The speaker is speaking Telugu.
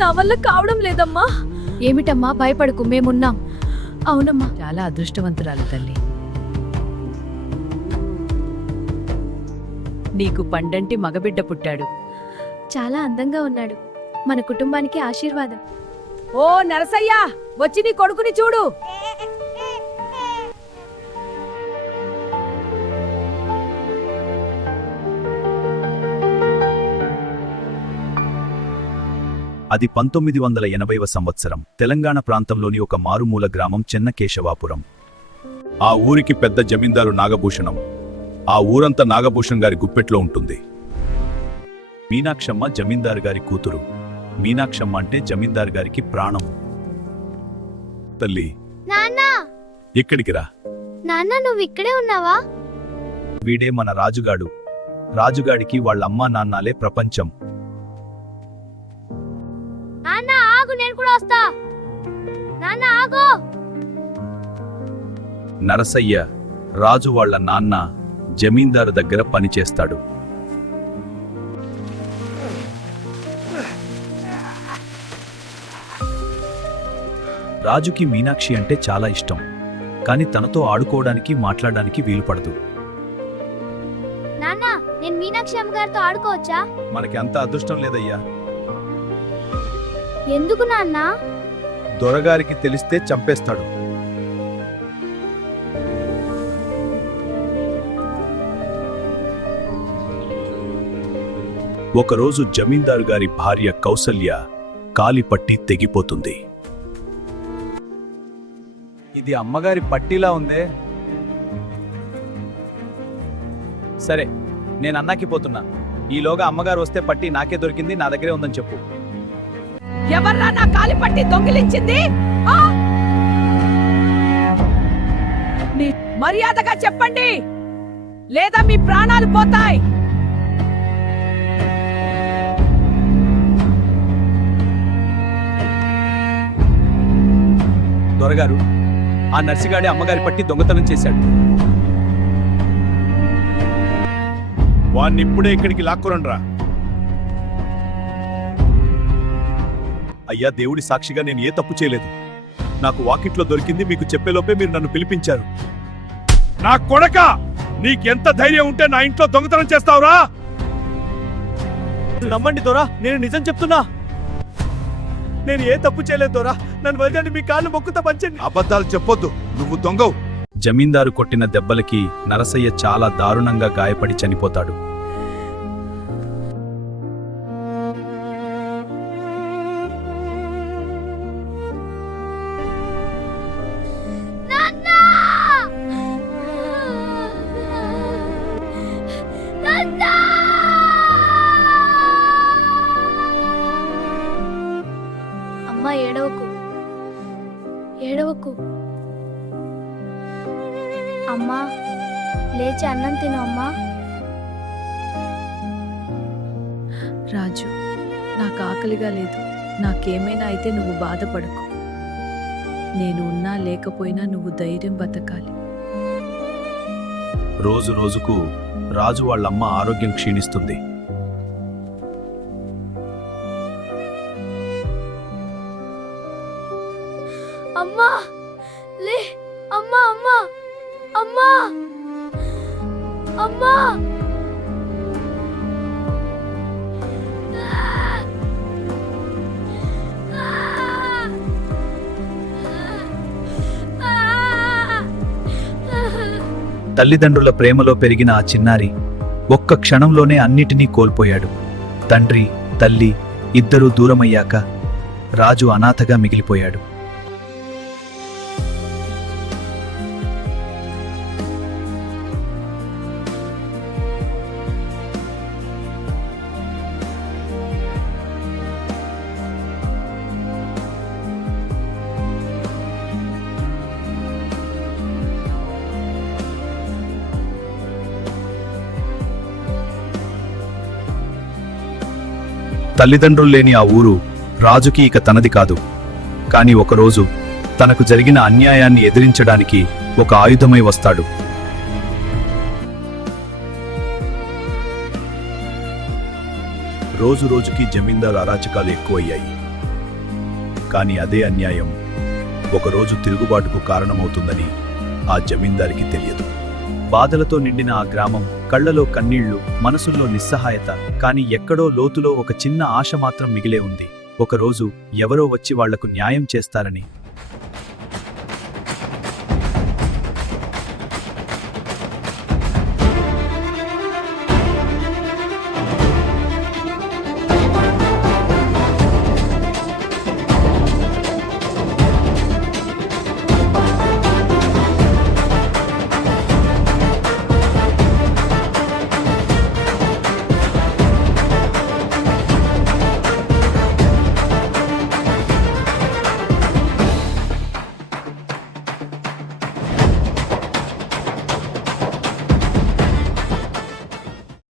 నా వల్ల కావడం లేదమ్మా. ఏమిటమ్మా, భయపడకు, మేమున్నాం. అవునమ్మా. చాలా అదృష్టవంతురాలు తల్లి. నీకు పండంటి మగబిడ్డ పుట్టాడు. చాలా అందంగా ఉన్నాడు. మన కుటుంబానికి ఆశీర్వాదం. ఓ నరసయ్య, వచ్చి నీ కొడుకుని చూడు. అది 1980వ సంవత్సరం తెలంగాణ ప్రాంతంలోని ఒక మారుమూల గ్రామం చెన్నకేశవాపురం. ఆ ఊరికి పెద్ద జమీందారు నాగభూషణం. ఆ ఊరంతా నాగభూషణం గారి గుప్పెట్లో ఉంటుంది. మీనాక్షమ్మ జమీందారు గారి కూతురు. మీనాక్షమ్మ అంటే జమీందారు గారికి ప్రాణం. తల్లి, నాన్నా, ఎక్కడికి రా. నాన్న నువ్వు ఇక్కడే ఉన్నావా? వీడే మన రాజుగాడు. రాజుగాడికి వాళ్ళమ్మా నాన్నాలే ప్రపంచం. నాన్న ఆగు, నేను కూడా వస్తా. నాన్న ఆగు. నరసయ్య రాజు వాళ్ళ నాన్న జమీందారు దగ్గర పనిచేస్తాడు. రాజుకి మీనాక్షి అంటే చాలా ఇష్టం. కాని తనతో ఆడుకోవడానికి మాట్లాడడానికి వీలుపడదు. నాన్న, నేను మీనాక్షి అమ్మగారితో ఆడుకోవచ్చా? మనకి అంత అదృష్టం లేదయ్యా. ఎందుకు నాన్న? దొరగారికి తెలిస్తే చంపేస్తాడు. ఒకరోజు జమీందారు గారి భార్య కౌసల్య కాలి పట్టి తెగిపోతుంది. ఇది అమ్మగారి పట్టీలా ఉందే. సరే, నేను అన్నాకి పోతున్నా. ఈలోగా అమ్మగారు వస్తే పట్టి నాకే దొరికింది, నా దగ్గరే ఉందని చెప్పు. ఎవర్రా నా కాలి పట్టి దొంగిలించింది? మర్యాదగా చెప్పండి, లేదా మీ ప్రాణాలు పోతాయి. దొరగారు, ఆ నర్సిగాడి అమ్మగారి పట్టి దొంగతనం చేశాడు. వాణ్ణిప్పుడే ఇక్కడికి లాక్కురండ్రా. అయ్యా, దేవుడి సాక్షిగా నేను ఏ తప్పు చేయలేదు. నాకు వాకిట్లో దొరికింది. మీకు చెప్పేలోపే మీరు నన్ను పిలిపించారు. నా కొడక, నీకెంత ధైర్యం ఉంటే నా ఇంట్లో దొంగతనం చేస్తావురా? నమ్మండి దొరా, నేను నిజం చెప్తున్నా. నేను ఏ తప్పు చేయలేదు దొరా. నన్ను వదిలేండి, మీ కాళ్ళు మొక్కుతా పంచండి. అబద్ధాలు చెప్పొద్దు, నువ్వు దొంగవు. జమీందారు కొట్టిన దెబ్బలకి నరసయ్య చాలా దారుణంగా గాయపడి చనిపోతాడు. అమ్మా, ఏడవకు, ఏడవకు. అమ్మా, లేచి అన్నం తిను అమ్మా. రాజు, నాకు ఆకలిగా లేదు. నాకేమైనా అయితే నువ్వు బాధపడకు. నేను ఉన్నా లేకపోయినా నువ్వు ధైర్యం బతకాలి. రోజు రోజుకు రాజు వాళ్ళమ్మ ఆరోగ్యం క్షీణిస్తుంది. అమ్మా, లే. అమ్మా, అమ్మా, అమ్మా, అమ్మా. తల్లిదండ్రుల ప్రేమలో పెరిగిన ఆ చిన్నారి ఒక్క క్షణంలోనే అన్నిటినీ కోల్పోయాడు. తండ్రి, తల్లి ఇద్దరూ దూరమయ్యాక రాజు అనాథగా మిగిలిపోయాడు. తల్లిదండ్రులు లేని ఆ ఊరు రాజుకి ఇక తనది కాదు. కాని ఒకరోజు తనకు జరిగిన అన్యాయాన్ని ఎదిరించడానికి ఒక ఆయుధమై వస్తాడు. రోజు రోజుకి జమీందారు అరాచకాలు ఎక్కువయ్యాయి. కాని అదే అన్యాయం ఒకరోజు తిరుగుబాటుకు కారణమవుతుందని ఆ జమీందారికి తెలియదు. బాధలతో నిండిన ఆ గ్రామం, కళ్లలో కన్నీళ్లు, మనసుల్లో నిస్సహాయత, కాని ఎక్కడో లోతులో ఒక చిన్న ఆశ మాత్రం మిగిలే ఉంది. ఒకరోజు ఎవరో వచ్చి వాళ్లకు న్యాయం చేస్తారని,